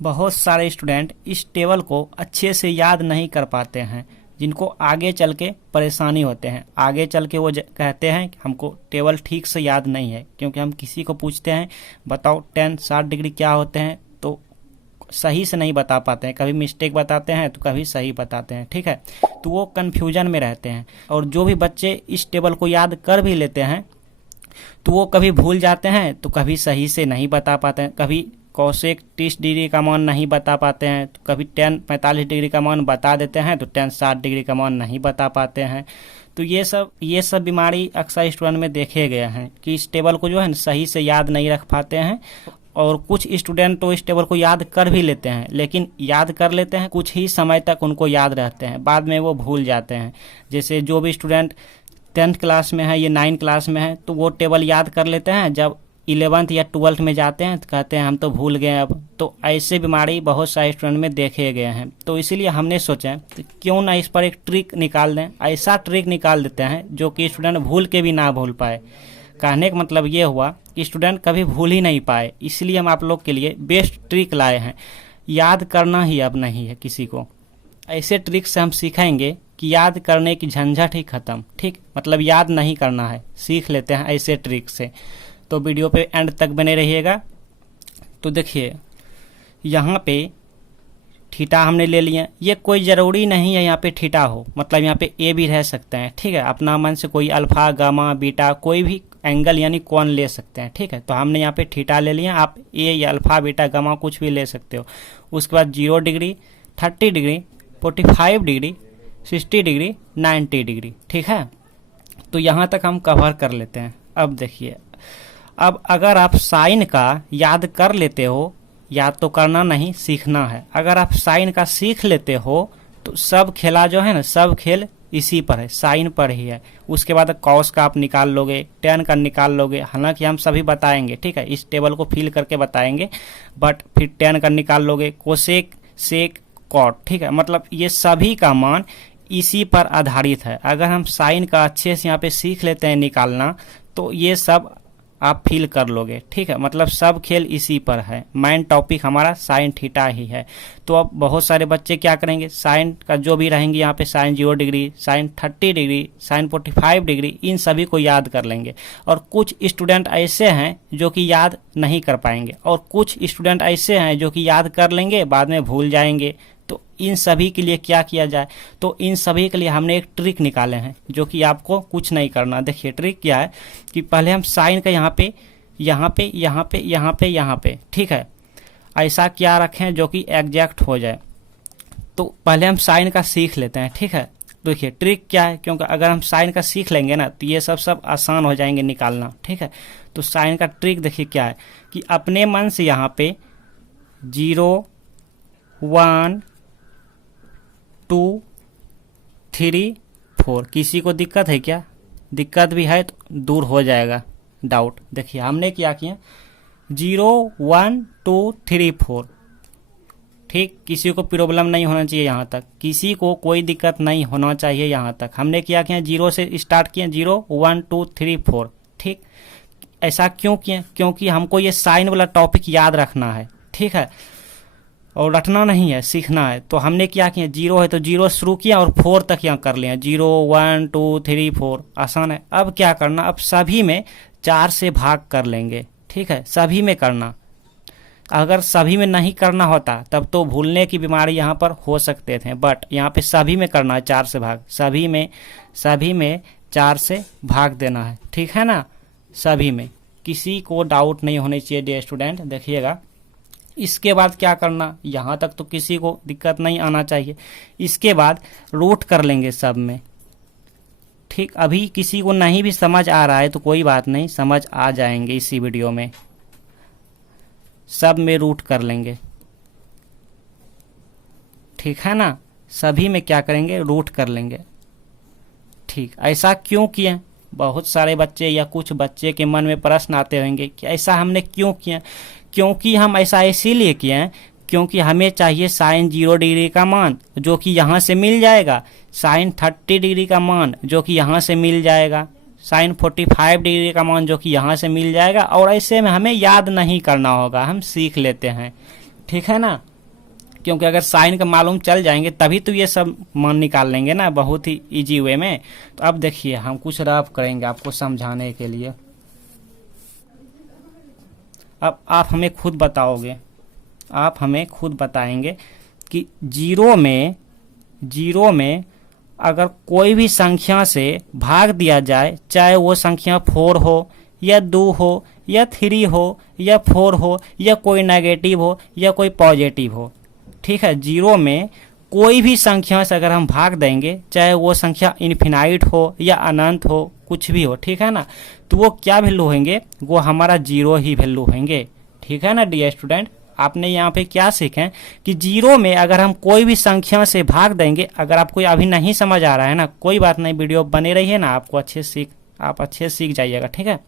बहुत सारे स्टूडेंट इस टेबल को अच्छे से याद नहीं कर पाते हैं, जिनको आगे चल के परेशानी होते हैं। आगे चल के वो कहते हैं कि हमको टेबल ठीक से याद नहीं है, क्योंकि हम किसी को पूछते हैं बताओ 10-60 डिग्री क्या होते हैं, तो सही से नहीं बता पाते हैं। कभी मिस्टेक बताते हैं तो कभी सही बताते हैं, ठीक है। तो वो कन्फ्यूजन में रहते हैं। और जो भी बच्चे इस टेबल को याद कर भी लेते हैं तो वो कभी भूल जाते हैं, तो कभी सही से नहीं बता पाते हैं। कभी कोसेक 30 डिग्री का मान नहीं बता पाते हैं, तो कभी tan 45 डिग्री का मान बता देते हैं तो tan 60 डिग्री का मान नहीं बता पाते हैं। तो ये सब बीमारी अक्सर स्टूडेंट में देखे गए हैं कि इस टेबल को जो है सही से याद नहीं रख पाते हैं। और कुछ स्टूडेंट तो इस टेबल को याद कर भी लेते हैं, लेकिन याद कर लेते हैं, कुछ ही समय तक उनको याद रहते हैं, बाद में वो भूल जाते हैं। जैसे जो भी स्टूडेंट 10th क्लास में है या 9th क्लास में है तो वो टेबल याद कर लेते हैं, जब 11th या 12th में जाते हैं तो कहते हैं हम तो भूल गए अब। तो ऐसे बीमारी बहुत सारे स्टूडेंट में देखे गए हैं। तो इसीलिए हमने सोचा कि क्यों ना इस पर एक ट्रिक निकाल दें। ऐसा ट्रिक निकाल देते हैं जो कि स्टूडेंट भूल के भी ना भूल पाए। कहने का मतलब ये हुआ कि स्टूडेंट कभी भूल ही नहीं पाए, इसलिए हम आप लोग के लिए बेस्ट ट्रिक लाए हैं। याद करना ही अब नहीं है किसी को। ऐसे ट्रिक से हम सिखाएंगे कि याद करने की झंझट ही खत्म, ठीक। मतलब याद नहीं करना है, सीख लेते हैं ऐसे ट्रिक से। तो वीडियो पे एंड तक बने रहिएगा। तो देखिए यहाँ पे थीटा हमने ले लिया। ये कोई ज़रूरी नहीं है यहाँ पे थीटा हो, मतलब यहाँ पे ए भी रह सकते हैं, ठीक है। अपना मन से कोई अल्फा गामा बीटा कोई भी एंगल यानी कोण ले सकते हैं, ठीक है। तो हमने यहाँ पे थीटा ले लिया। आप ए या अल्फा बीटा गामा कुछ भी ले सकते हो। उसके बाद 0 degree, 30 degree, 45 degree, 60 degree, 90 degree, ठीक है। तो यहाँ तक हम कवर कर लेते हैं। अब देखिए, अब अगर आप साइन का याद कर लेते हो, याद तो करना नहीं, सीखना है। अगर आप साइन का सीख लेते हो तो सब खेला जो है ना, सब खेल इसी पर है, साइन पर ही है। उसके बाद कॉस का आप निकाल लोगे, tan का निकाल लोगे। हालांकि हम सभी बताएंगे, ठीक है, इस टेबल को फिल करके बताएंगे, बट फिर tan का निकाल लोगे, कोसेक, सेक, कॉट, ठीक है। मतलब ये सभी का मान इसी पर आधारित है। अगर हम साइन का अच्छे से यहाँ पे सीख लेते हैं निकालना तो ये सब आप फील कर लोगे, ठीक है। मतलब सब खेल इसी पर है। मेन टॉपिक हमारा साइन थीटा ही है। तो अब बहुत सारे बच्चे क्या करेंगे, साइन का जो भी रहेंगे यहाँ पे sine 0 degree, sine 30 degree, sine 45 degree, इन सभी को याद कर लेंगे। और कुछ स्टूडेंट ऐसे हैं जो कि याद नहीं कर पाएंगे, और कुछ स्टूडेंट ऐसे हैं जो कि याद कर लेंगे बाद में भूल जाएंगे। तो इन सभी के लिए क्या किया जाए, तो इन सभी के लिए हमने एक ट्रिक निकाले हैं जो कि आपको कुछ नहीं करना। देखिए ट्रिक क्या है कि पहले हम साइन का यहाँ पे यहाँ पे यहाँ पे यहाँ पे यहाँ पे, ठीक है, ऐसा क्या रखें जो कि एग्जैक्ट हो जाए। तो पहले हम साइन का सीख लेते हैं, ठीक है। देखिए ट्रिक क्या है, क्योंकि अगर हम साइन का सीख लेंगे ना तो ये सब आसान हो जाएंगे निकालना, ठीक है। तो साइन का ट्रिक देखिए क्या है कि अपने मन से यहाँ पे 0, 1, 2, 3, 4, किसी को दिक्कत है क्या? दिक्कत भी है तो दूर हो जाएगा डाउट। देखिए हमने क्या किया, 0, 1, 2, 3, 4, ठीक। किसी को प्रॉब्लम नहीं होना चाहिए यहाँ तक, किसी को कोई दिक्कत नहीं होना चाहिए यहाँ तक। हमने क्या किया, 0 से स्टार्ट किया, 0, 1, 2, 3, 4, ठीक। ऐसा क्यों किया, क्योंकि हमको ये साइन वाला टॉपिक याद रखना है, ठीक है, और रटना नहीं है, सीखना है। तो हमने क्या किया, 0 है तो 0 शुरू किया और 4 तक यहाँ कर लिया, 0, 1, 2, 3, 4, आसान है। अब क्या करना, अब सभी में 4 से भाग कर लेंगे, ठीक है, सभी में करना। अगर सभी में नहीं करना होता तब तो भूलने की बीमारी यहाँ पर हो सकते थे, बट यहाँ पे सभी में करना है, 4 से भाग, सभी में 4 से भाग देना है, ठीक है ना। सभी में किसी को डाउट नहीं होनी चाहिए डियर स्टूडेंट। देखिएगा इसके बाद क्या करना, यहाँ तक तो किसी को दिक्कत नहीं आना चाहिए। इसके बाद रूट कर लेंगे सब में, ठीक। अभी किसी को नहीं भी समझ आ रहा है तो कोई बात नहीं, समझ आ जाएंगे इसी वीडियो में। सब में रूट कर लेंगे, ठीक है ना। सभी में क्या करेंगे, रूट कर लेंगे, ठीक। ऐसा क्यों किया, बहुत सारे बच्चे या कुछ बच्चे के मन में प्रश्न आते होंगे कि ऐसा हमने क्यों किया। क्योंकि हम ऐसा इसीलिए किए हैं क्योंकि हमें चाहिए साइन 0 डिग्री का मान जो कि यहाँ से मिल जाएगा, साइन 30 डिग्री का मान जो कि यहाँ से मिल जाएगा, साइन 45 डिग्री का मान जो कि यहाँ से मिल जाएगा। और ऐसे में हमें याद नहीं करना होगा, हम सीख लेते हैं। ठीक है ना, क्योंकि अगर साइन का मालूम चल जाएंगे तभी तो ये सब मान निकाल लेंगे ना, बहुत ही इजी वे में। तो अब देखिए हम कुछ रफ करेंगे आपको समझाने के लिए। अब आप हमें खुद बताओगे, आप हमें खुद बताएंगे कि जीरो में अगर कोई भी संख्या से भाग दिया जाए, चाहे वो संख्या 4 हो या 2 हो या 3 हो या 4 हो या कोई नेगेटिव हो या कोई पॉजिटिव हो, ठीक है, जीरो में कोई भी संख्या से अगर हम भाग देंगे, चाहे वो संख्या इन्फिनाइट हो या अनंत हो, कुछ भी हो, ठीक है ना, तो वो क्या वैल्यू होंगे, वो हमारा जीरो ही वैल्यू होंगे। ठीक है ना डियर स्टूडेंट, आपने यहाँ पे क्या सीखे कि जीरो में अगर हम कोई भी संख्या से भाग देंगे, अगर आपको अभी नहीं समझ आ रहा है ना, कोई बात नहीं, वीडियो बने रही है ना, आपको आप अच्छे सीख जाइएगा। ठीक है,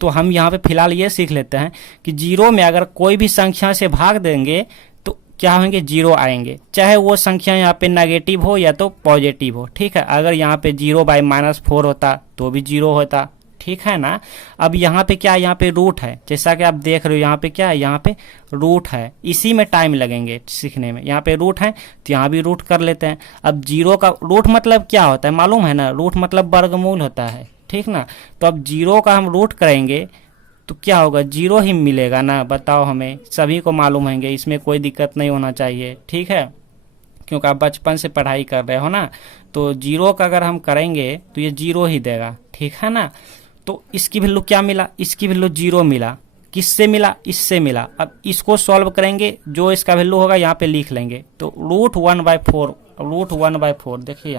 तो हम यहाँ पे फिलहाल ये सीख लेते हैं कि जीरो में अगर कोई भी संख्या से भाग देंगे तो क्या होंगे, जीरो आएंगे, चाहे वो संख्या यहाँ पे नेगेटिव हो या तो पॉजिटिव हो। ठीक है, अगर यहाँ पे 0/-4 होता तो भी जीरो होता। ठीक है ना, अब यहाँ पे क्या है, यहाँ पे रूट है, जैसा कि आप देख रहे हो यहाँ पे क्या है, यहाँ पे रूट है, इसी में टाइम लगेंगे सीखने में। यहाँ पे रूट है तो यहाँ भी रूट कर लेते हैं। अब जीरो का रूट मतलब क्या होता है मालूम है ना, रूट मतलब वर्गमूल होता है। ठीक ना, तो अब जीरो का हम रूट करेंगे तो क्या होगा, जीरो ही मिलेगा ना, बताओ, हमें सभी को मालूम होंगे, इसमें कोई दिक्कत नहीं होना चाहिए। ठीक है, क्योंकि आप बचपन से पढ़ाई कर रहे हो ना, तो जीरो का अगर हम करेंगे तो ये जीरो ही देगा। ठीक है ना, तो इसकी वैल्यू क्या मिला, इसकी वैल्यू जीरो मिला, किससे मिला, इससे मिला। अब इसको सॉल्व करेंगे, जो इसका वैल्यू होगा यहाँ पे लिख लेंगे, तो √1/4 देखिए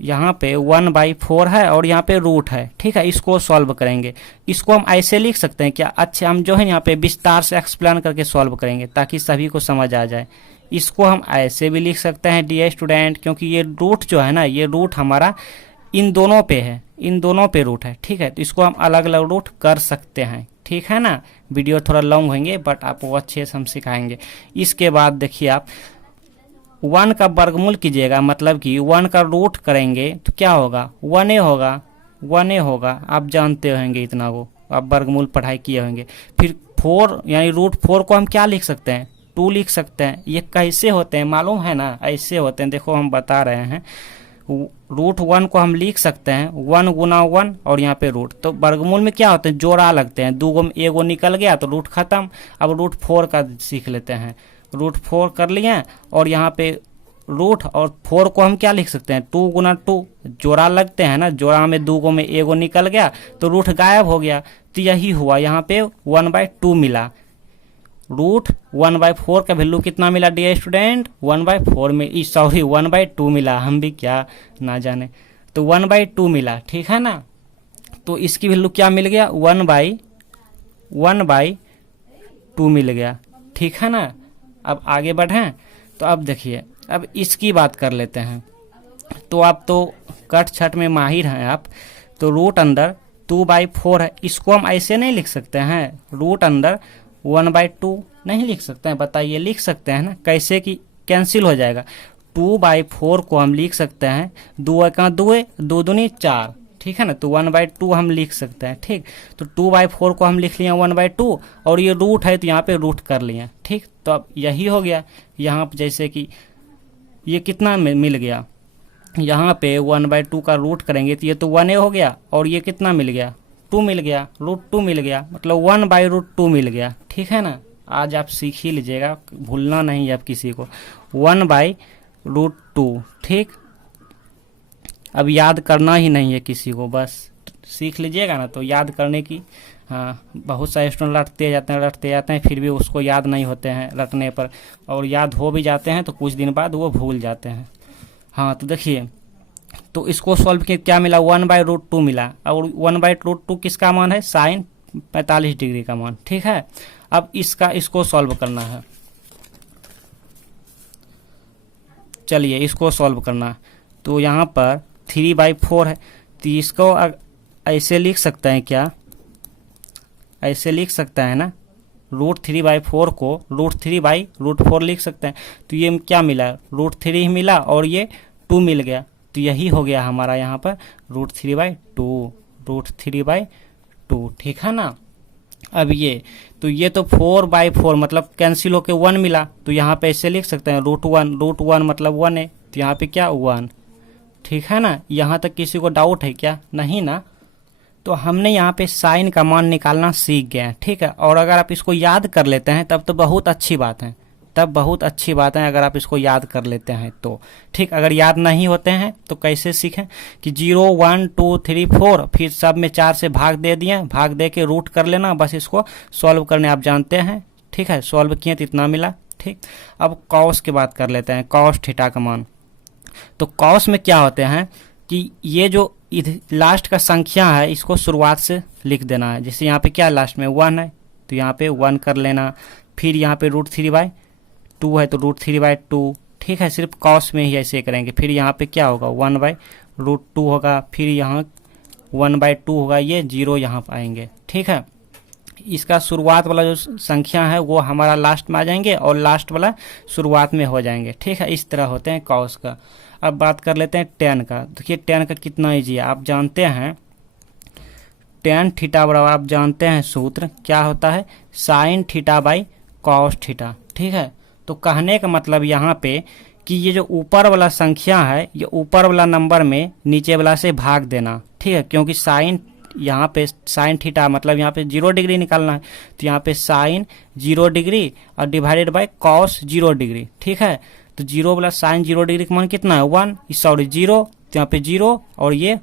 यहाँ पे 1/4 है और यहाँ पे रूट है। ठीक है, इसको सॉल्व करेंगे, इसको हम ऐसे लिख सकते हैं क्या, अच्छा हम जो है यहाँ पे विस्तार से एक्सप्लेन करके सॉल्व करेंगे ताकि सभी को समझ आ जाए। इसको हम ऐसे भी लिख सकते हैं डियर स्टूडेंट, क्योंकि ये रूट जो है ना, ये रूट हमारा इन दोनों पे है, इन दोनों पे रूट है। ठीक है, तो इसको हम अलग अलग रूट कर सकते हैं। ठीक है ना, वीडियो थोड़ा लॉन्ग होंगे बट आपको अच्छे से हम सिखाएंगे। इसके बाद देखिए आप 1 का वर्गमूल कीजिएगा, मतलब कि 1 का रूट करेंगे तो क्या होगा, 1a होगा, आप जानते होंगे इतना, वो आप वर्गमूल पढ़ाई किए होंगे। फिर 4 यानी √4 को हम क्या लिख सकते हैं, 2 लिख सकते हैं। ये कैसे होते हैं मालूम है ना, ऐसे होते हैं, देखो हम बता रहे हैं। √1 को हम लिख सकते हैं 1 गुना 1 और यहाँ पे रूट, तो वर्गमूल में क्या होते हैं, जोड़ा लगते हैं, 2 में एगो निकल गया तो रूट खत्म। अब √4 का सीख लेते हैं, √4 कर लिए और यहाँ पे रूट, और 4 को हम क्या लिख सकते हैं, 2 गुना 2, जोड़ा लगते हैं ना, जोड़ा में 2 में एगो निकल गया तो रूट गायब हो गया। तो यही हुआ, यहाँ पे 1/2 मिला। √1/4 का वैल्यू कितना मिला डियर स्टूडेंट, 1/4 में, सॉरी 1/2 मिला, हम भी क्या ना जाने, तो 1/2 मिला। ठीक है ना, तो इसकी वैल्यू क्या मिल गया, 1/2 मिल गया। ठीक है ना, अब आगे बढ़ें तो अब देखिए, अब इसकी बात कर लेते हैं। तो आप तो कट छट में माहिर हैं आप, तो रूट अंदर 2/4 है, इसको हम ऐसे नहीं लिख सकते हैं, रूट अंदर 1/2 नहीं लिख सकते हैं, बताइए, लिख सकते हैं ना, कैसे कि कैंसिल हो जाएगा। 2/4 को हम लिख सकते हैं 2 का 2, 2 दूनी 4, ठीक है ना, तो 1/2 हम लिख सकते हैं। ठीक, तो 2/4 को हम लिख लिए 1/2 और ये रूट है तो यहाँ पे रूट कर लिए। ठीक, तो अब यही हो गया, यहाँ जैसे कि ये कितना मिल गया, यहाँ पे 1/2 का रूट करेंगे तो ये तो 1a हो गया, और ये कितना मिल गया, 2 मिल गया, √2 मिल गया, मतलब 1/√2 मिल गया। ठीक है ना, आज आप सीख ही लीजिएगा, भूलना नहीं अब किसी को, 1/√2। ठीक, अब याद करना ही नहीं है किसी को, बस सीख लीजिएगा ना, तो याद करने की, हाँ, बहुत सारे स्टूडेंट रटते जाते हैं फिर भी उसको याद नहीं होते हैं रटने पर, और याद हो भी जाते हैं तो कुछ दिन बाद वो भूल जाते हैं। हाँ, तो देखिए, तो इसको सॉल्व किया, क्या मिला, 1/√2 मिला, और 1/√2 किसका मान है, साइन 45 डिग्री का मान। ठीक है, अब इसको सॉल्व करना है, चलिए इसको सॉल्व करना है। तो यहाँ पर 3/4 है, तो इसको ऐसे लिख सकते हैं क्या, ऐसे लिख सकते हैं ना, √3/4 को √3/4 लिख सकते हैं। तो ये क्या मिला, √3 मिला और ये 2 मिल गया, तो यही हो गया हमारा यहाँ पर √3/2। ठीक है ना, अब ये तो 4/4 मतलब कैंसिल होके 1 मिला, तो यहाँ पे ऐसे लिख सकते हैं √1 मतलब 1 है, तो यहाँ पे क्या 1। ठीक है ना, यहाँ तक किसी को डाउट है क्या? नहीं ना। तो हमने यहाँ पे साइन का मान निकालना सीख गए हैं। ठीक है, और अगर आप इसको याद कर लेते हैं तब तो बहुत अच्छी बात है, तब बहुत अच्छी बात है अगर आप इसको याद कर लेते हैं तो। ठीक, अगर याद नहीं होते हैं तो कैसे सीखें कि 0 1 2 3 4 फिर सब में 4 से भाग दे दिए, भाग दे के रूट कर लेना, बस इसको सॉल्व करने आप जानते हैं। ठीक है, सॉल्व किए तो इतना मिला। ठीक, अब कॉस की बात कर लेते हैं, कॉस थीटा का मान। तो कॉस में क्या होते हैं कि ये जो लास्ट का संख्या है इसको शुरुआत से लिख देना है। जैसे यहाँ पे क्या लास्ट में 1 है तो यहाँ पे 1 कर लेना, फिर यहाँ पे √3/2 है तो √3/2। ठीक है, सिर्फ कॉस में ही ऐसे करेंगे। फिर यहाँ पे क्या होगा 1/√2 होगा, फिर यहाँ 1/2 होगा, ये 0 यहाँ पर आएंगे। ठीक है, इसका शुरुआत वाला जो संख्या है वो हमारा लास्ट में आ जाएंगे और लास्ट वाला शुरुआत में हो जाएंगे। ठीक है, इस तरह होते हैं कॉस का। अब बात कर लेते हैं टेन का। देखिए टेन का कितना ईजी है, आप जानते हैं टेन थीटा बराबर, आप जानते हैं सूत्र क्या होता है, साइन थीटा/कॉस थीटा। ठीक है, तो कहने का मतलब यहाँ पे कि ये जो ऊपर वाला संख्या है ये ऊपर वाला नंबर में नीचे वाला से भाग देना। ठीक है, क्योंकि साइन यहाँ पे साइन थीटा मतलब यहाँ पे 0 डिग्री निकालना है, तो यहाँ पे साइन 0 डिग्री और डिवाइडेड बाय कॉस 0 डिग्री। ठीक है, तो 0 वाला साइन 0 डिग्री का मान कितना है 1, सॉरी 0, तो यहाँ पे 0 और ये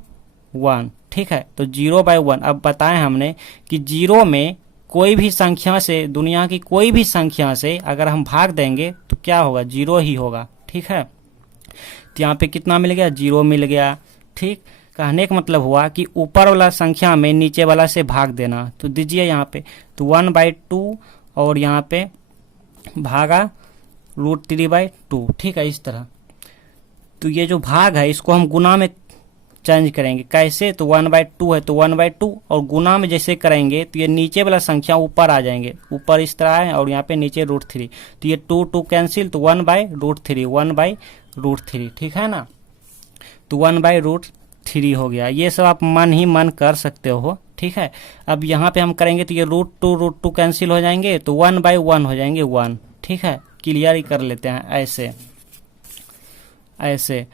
1। ठीक है, तो 0/1। अब बताएं हमने कि 0 में कोई भी संख्या से, दुनिया की कोई भी संख्या से अगर हम भाग देंगे तो क्या होगा, 0 ही होगा। ठीक है, तो यहाँ पे कितना मिल गया, 0 मिल गया। ठीक, कहने का मतलब हुआ कि ऊपर वाला संख्या में नीचे वाला से भाग देना। तो दीजिए यहाँ पे तो 1/2 और यहाँ पे भागा √3/2। ठीक है, इस तरह। तो ये जो भाग है इसको हम गुना में चेंज करेंगे। कैसे, तो 1/2 है तो 1/2 और गुना में जैसे करेंगे तो ये नीचे वाला संख्या ऊपर आ जाएंगे, ऊपर इस तरह है और यहाँ पे नीचे √3, तो ये 2 कैंसिल, तो 1/√3 1/√3। ठीक है ना, तो 1/√3 हो गया। ये सब आप मन ही मन कर सकते हो। ठीक है, अब यहाँ पे हम करेंगे तो ये √2 कैंसिल हो जाएंगे, तो 1/1 हो जाएंगे 1। ठीक है, क्लियर ही कर लेते हैं ऐसे ऐसे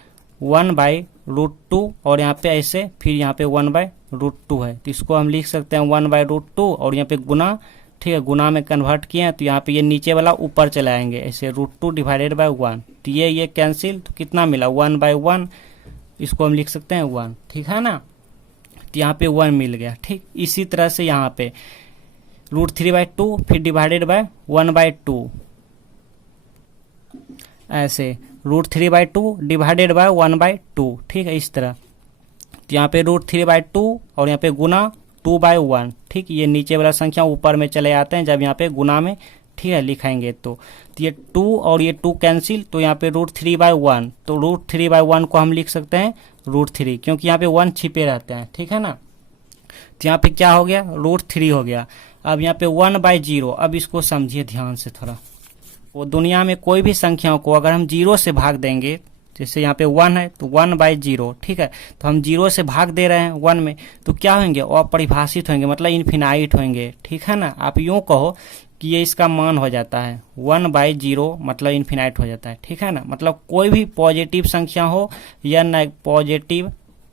1/√2 और यहाँ पे ऐसे, फिर यहाँ पे 1/√2 है तो इसको हम लिख सकते हैं 1/√2 और यहाँ पे गुना। ठीक है, गुना में कन्वर्ट किए हैं तो यहाँ पे ये नीचे वाला ऊपर चले आएंगे ऐसे √2 डिवाइडेड बाय 1, तो ये कैंसिल, तो कितना मिला 1/1, इसको हम लिख सकते हैं 1। ठीक है ना, तो यहाँ पे 1 मिल गया। ठीक, इसी तरह से यहाँ पे √3/2 फिर डिवाइडेड बाय 1/2, ऐसे √3/2 डिवाइडेड बाय 1/2। ठीक है, इस तरह। तो यहाँ पे √3/2 और यहाँ पे गुना 2/1। ठीक, ये नीचे वाला संख्या ऊपर में चले आते हैं जब यहाँ पे गुना में, ठीक है, लिखाएंगे तो ये 2 और ये 2 कैंसिल, तो यहाँ पे √3/1, तो √3/1 को हम लिख सकते हैं √3, क्योंकि यहाँ पे 1 छिपे रहते हैं। ठीक है ना, तो यहाँ पे क्या हो गया, √3 हो गया। अब यहाँ पे 1/0, अब इसको समझिए ध्यान से थोड़ा। वो दुनिया में कोई भी संख्याओं को अगर हम 0 से भाग देंगे, जैसे यहाँ पे 1 है तो 1/0। ठीक है, तो हम 0 से भाग दे रहे हैं 1 में, तो क्या होंगे, अपरिभाषित होंगे, मतलब इन्फिनाइट होंगे। ठीक है ना, आप यूँ कहो कि ये इसका मान हो जाता है 1/0 मतलब इन्फिनाइट हो जाता है। ठीक है ना, मतलब कोई भी पॉजिटिव संख्या हो या पॉजिटिव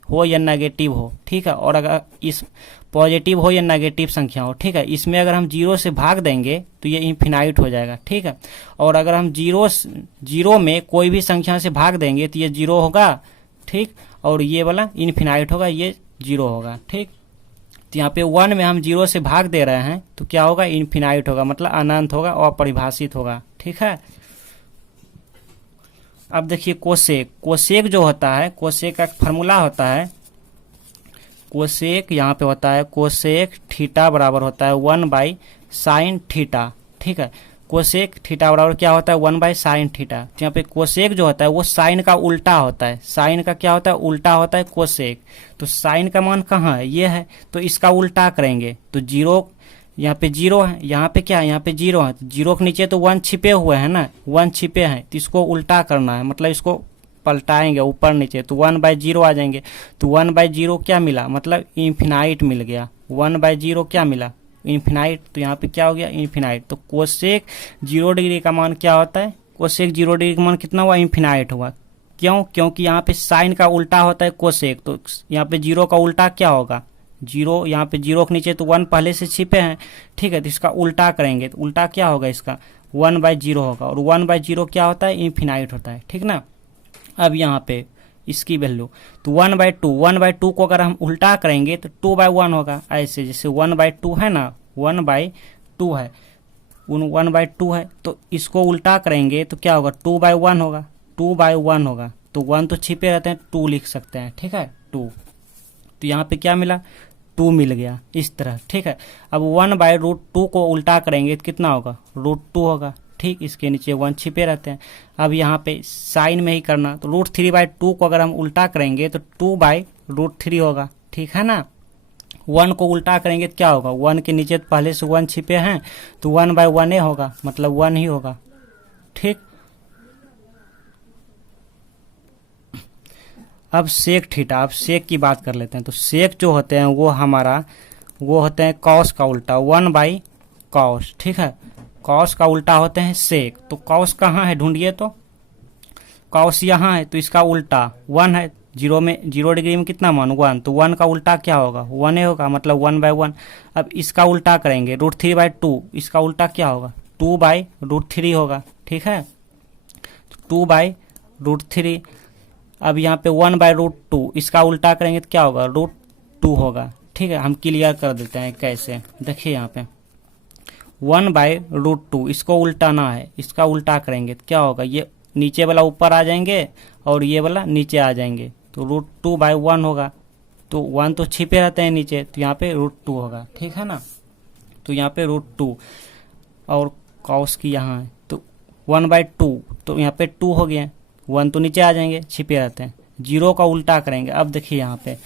हो या नेगेटिव हो। ठीक है, और अगर इस पॉजिटिव हो या नेगेटिव संख्या हो, ठीक है, इसमें अगर हम 0 से भाग देंगे तो ये इन्फिनाइट हो जाएगा। ठीक है, और अगर हम 0 में कोई भी संख्या से भाग देंगे तो ये 0 होगा। ठीक, और ये वाला इन्फिनाइट होगा, ये 0 होगा। ठीक, तो यहाँ पे 1 में हम 0 से भाग दे रहे हैं तो क्या होगा, इन्फिनाइट होगा, मतलब अनंत होगा और अपरिभाषित होगा। ठीक है, अब देखिए कोसेक जो होता है, कोसेक का फार्मूला होता है, कोसेक यहाँ पे होता है कोसेक थीटा बराबर होता है 1/sin थीटा। ठीक है, कोसेक थीटा बराबर क्या होता है 1/sin थीटा। तो यहाँ पे कोसेक जो होता है वो साइन का उल्टा होता है, साइन का क्या होता है, उल्टा होता है कोसेक। तो साइन का मान कहाँ है, ये है, तो इसका उल्टा करेंगे तो 0, यहाँ पे 0 है, यहाँ पे क्या है, यहाँ पे 0 है, तो 0 के नीचे तो 1 छिपे हुए हैं ना, 1 छिपे हैं, तो इसको उल्टा करना है, मतलब इसको पलटाएंगे ऊपर नीचे, तो 1/0 आ जाएंगे। तो 1/0 क्या मिला, मतलब इन्फिनाइट मिल गया। 1/0 क्या मिला, इन्फिनाइट, तो यहाँ पे क्या हो गया इन्फिनाइट। तो कोसेक 0 डिग्री का मान क्या होता है, कोसेक 0 डिग्री का मान कितना हुआ, इन्फिनाइट हुआ। क्यों, क्योंकि यहाँ पे साइन का उल्टा होता है कोसेक, तो यहाँ पे 0 का उल्टा क्या होगा, 0, यहाँ पे 0 के नीचे तो 1 पहले से छिपे हैं, ठीक है। तो इसका उल्टा करेंगे तो उल्टा क्या होगा, इसका 1/0 होगा, और 1/0 क्या होता है, इन्फिनाइट होता है, ठीक ना। अब यहाँ पे इसकी वैल्यू तो 1/2 को अगर हम उल्टा करेंगे तो 2/1 होगा। ऐसे जैसे 1/2 है ना, 1/2 है, 1/2 है, तो इसको उल्टा करेंगे तो क्या होगा, 2/1 होगा, 2/1 होगा। तो 1 तो छिपे रहते हैं, 2 लिख सकते हैं, ठीक है, 2। तो यहाँ पे क्या मिला, 2 मिल गया इस तरह, ठीक है। अब 1/√2 को उल्टा करेंगे तो कितना होगा, √2 होगा, ठीक। इसके नीचे 1 छिपे रहते हैं। अब यहाँ पे साइन में ही करना, तो √3/2 को अगर हम उल्टा करेंगे तो 2/√3 होगा, ठीक है ना। 1 को उल्टा करेंगे तो क्या होगा, 1 के नीचे तो पहले से 1 छिपे हैं, तो 1/1 होगा, मतलब 1 ही होगा, ठीक। अब सेक थीटा, अब सेक की बात कर लेते हैं। तो सेक जो होते हैं वो होते हैं कॉस का उल्टा, 1/cos, ठीक है। कॉस का उल्टा होते हैं सेक। तो कॉस कहाँ है ढूंढिए, तो कॉस यहाँ है, तो इसका उल्टा 1 है, 0 डिग्री में कितना मान 1, तो 1 का उल्टा क्या होगा, 1 ही होगा, मतलब 1/1। अब इसका उल्टा करेंगे √3/2, इसका उल्टा क्या होगा, 2/√3 होगा, ठीक है, 2/√3। अब यहाँ पे 1/√2, इसका उल्टा करेंगे तो क्या होगा, √2 होगा, ठीक है। हम क्लियर कर देते हैं कैसे, देखिए यहाँ पे 1/√2, इसको उल्टाना है, इसका उल्टा करेंगे तो क्या होगा, ये नीचे वाला ऊपर आ जाएंगे और ये वाला नीचे आ जाएंगे, तो √2/1 होगा। तो 1 तो छिपे रहते हैं नीचे, तो यहाँ पे √2 होगा, ठीक है ना। तो यहाँ पे √2 और कॉस की यहाँ है, तो 1/2, तो यहाँ पे 2 हो गया, 1 तो नीचे आ जाएंगे, छिपे रहते हैं। 0 का उल्टा करेंगे, अब देखिए यहाँ पे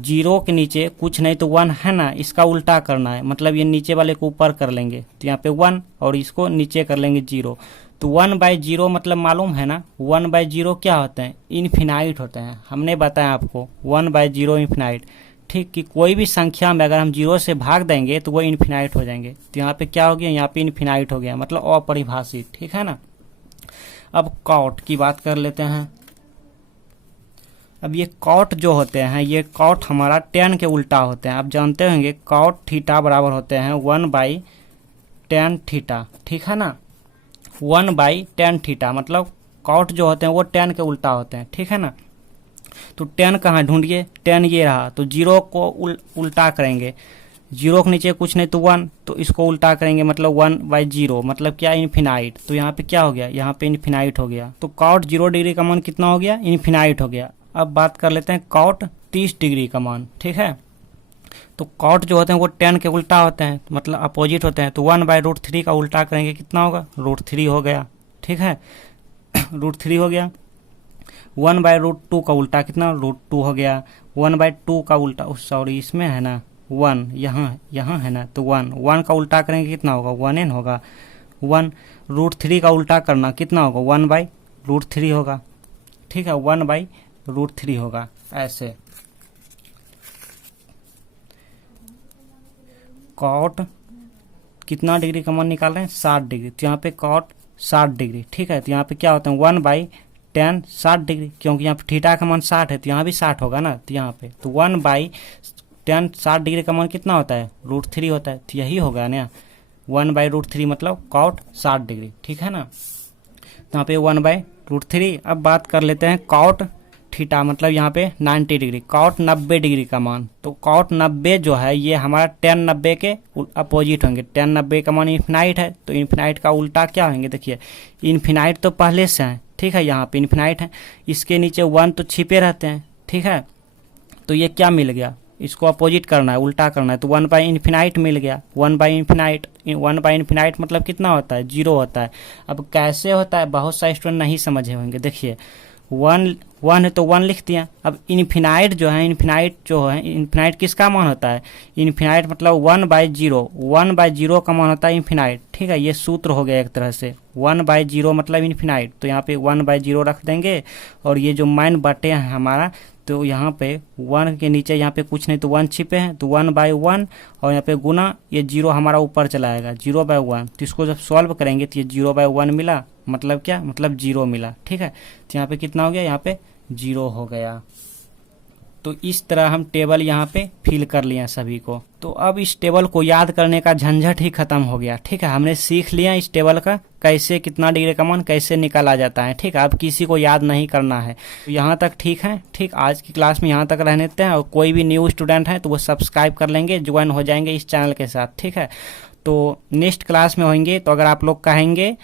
0 के नीचे कुछ नहीं तो 1 है ना, इसका उल्टा करना है, मतलब ये नीचे वाले को ऊपर कर लेंगे, तो यहाँ पे 1 और इसको नीचे कर लेंगे 0। तो 1/0 मतलब मालूम है ना, 1/0 क्या होते हैं, इन्फिनाइट होते हैं। हमने बताया आपको 1/0 इन्फिनाइट, ठीक। कि कोई भी संख्या में अगर हम 0 से भाग देंगे तो वो इन्फिनाइट हो जाएंगे। तो यहाँ पे क्या हो गया, यहाँ पे इन्फिनाइट हो गया, मतलब अपरिभाषित, ठीक है ना। अब कॉट की बात कर लेते हैं। अब ये कॉट जो होते हैं, ये कॉट हमारा tan के उल्टा होते हैं। आप जानते होंगे कॉट थीटा बराबर होते हैं 1/tan थीटा, ठीक है ना, 1/tan थीटा, मतलब कॉट जो होते हैं वो tan के उल्टा होते हैं, ठीक है ना। तो tan कहाँ ढूंढिए, tan ये रहा, तो 0 को उल्टा करेंगे, 0 के नीचे कुछ नहीं तो 1, तो इसको उल्टा करेंगे, मतलब 1/0, मतलब क्या, इन्फिनाइट। तो यहाँ पे क्या हो गया, यहाँ पे इन्फिनाइट हो गया। तो कॉट 0 डिग्री का मान कितना हो गया, इन्फिनाइट हो गया। अब बात कर लेते हैं कॉट 30 डिग्री का मान, ठीक है। तो कॉट जो होते हैं वो tan के उल्टा होते हैं, मतलब अपोजिट होते हैं। तो 1/√3 का उल्टा करेंगे, कितना होगा, √3 हो गया, ठीक है, √3 हो गया। 1/√2 का उल्टा कितना, √2 हो गया। 1/2 का उल्टा, सॉरी इसमें है ना 1, यहाँ है ना, तो 1 का उल्टा करेंगे कितना होगा, 1n होगा। 1 √3 का उल्टा करना कितना होगा, 1/√3 होगा, ठीक है, 1/√3 होगा। ऐसे कॉट कितना डिग्री का मान निकाल रहे हैं, 60 डिग्री। तो यहाँ पे कॉट 60 डिग्री, ठीक है। तो यहाँ पे क्या होता है, 1/tan 60 डिग्री, क्योंकि यहाँ पे थीटा का मान 60 है, तो यहाँ भी 60 होगा ना। तो यहाँ पे तो 1/tan 60 डिग्री का मान कितना होता है, √3 होता है। तो यही होगा ना, 1/√3 मतलब कॉट 60 डिग्री, ठीक है ना। तो यहाँ पे 1/√3। अब बात कर लेते हैं कॉट थीटा, मतलब यहाँ पे 90 डिग्री, कॉट 90 डिग्री का मान। तो कॉट 90 जो है ये हमारा tan 90 के अपोजिट होंगे। tan 90 का मान इन्फिनाइट है, तो इन्फिनाइट का उल्टा क्या होंगे, देखिए इन्फिनाइट तो पहले से है, ठीक है, यहाँ पे इन्फिनाइट है, इसके नीचे 1 तो छिपे रहते हैं, ठीक है। तो ये क्या मिल गया, इसको अपोजिट करना है, उल्टा करना है, तो 1/इन्फिनाइट मिल गया। 1/इन्फिनाइट, 1/इन्फिनाइट मतलब कितना होता है, 0 होता है। अब कैसे होता है, बहुत सारे स्टूडेंट नहीं समझे होंगे। देखिए 1 है तो 1 लिख दिया। अब इन्फिनाइट जो है, इन्फिनाइट किसका मान होता है, इन्फिनाइट मतलब 1/0 का मान होता है इन्फिनाइट, ठीक है। ये सूत्र हो गया एक तरह से, 1/0 मतलब इन्फिनाइट। तो यहाँ पे 1/0 रख देंगे, और ये जो मान बटे हैं हमारा तो यहाँ पे 1 के नीचे यहाँ पे कुछ नहीं तो 1 छिपे हैं, तो 1/1 और यहाँ पे गुना, ये 0 हमारा ऊपर चला आएगा 0/1। तो इसको जब सॉल्व करेंगे तो ये 0/1 मिला, मतलब क्या, मतलब 0 मिला। ठीक है, तो यहाँ पे कितना हो गया, यहाँ पे 0 हो गया। तो इस तरह हम टेबल यहाँ पे फिल कर लिए सभी को। तो अब इस टेबल को याद करने का झंझट ही खत्म हो गया। ठीक है, हमने सीख लिया इस टेबल का कैसे कितना डिग्री का मान कैसे निकाला जाता है। ठीक है, अब किसी को याद नहीं करना है। तो यहाँ तक ठीक है। ठीक, आज की क्लास में यहाँ तक रहने देते हैं, और कोई भी न्यू स्टूडेंट है तो वो सब्सक्राइब कर लेंगे, ज्वाइन हो जाएंगे इस चैनल के साथ। ठीक है, तो नेक्स्ट क्लास में होंगे, तो अगर आप लोग कहेंगे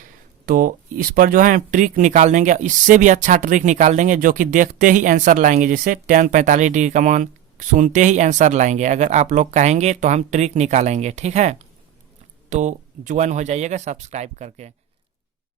तो इस पर जो है ट्रिक निकाल देंगे, इससे भी अच्छा ट्रिक निकाल देंगे जो कि देखते ही आंसर लाएंगे, जैसे tan 45 डिग्री का मान सुनते ही आंसर लाएंगे। अगर आप लोग कहेंगे तो हम ट्रिक निकालेंगे। ठीक है, तो ज्वाइन हो जाइएगा सब्सक्राइब करके।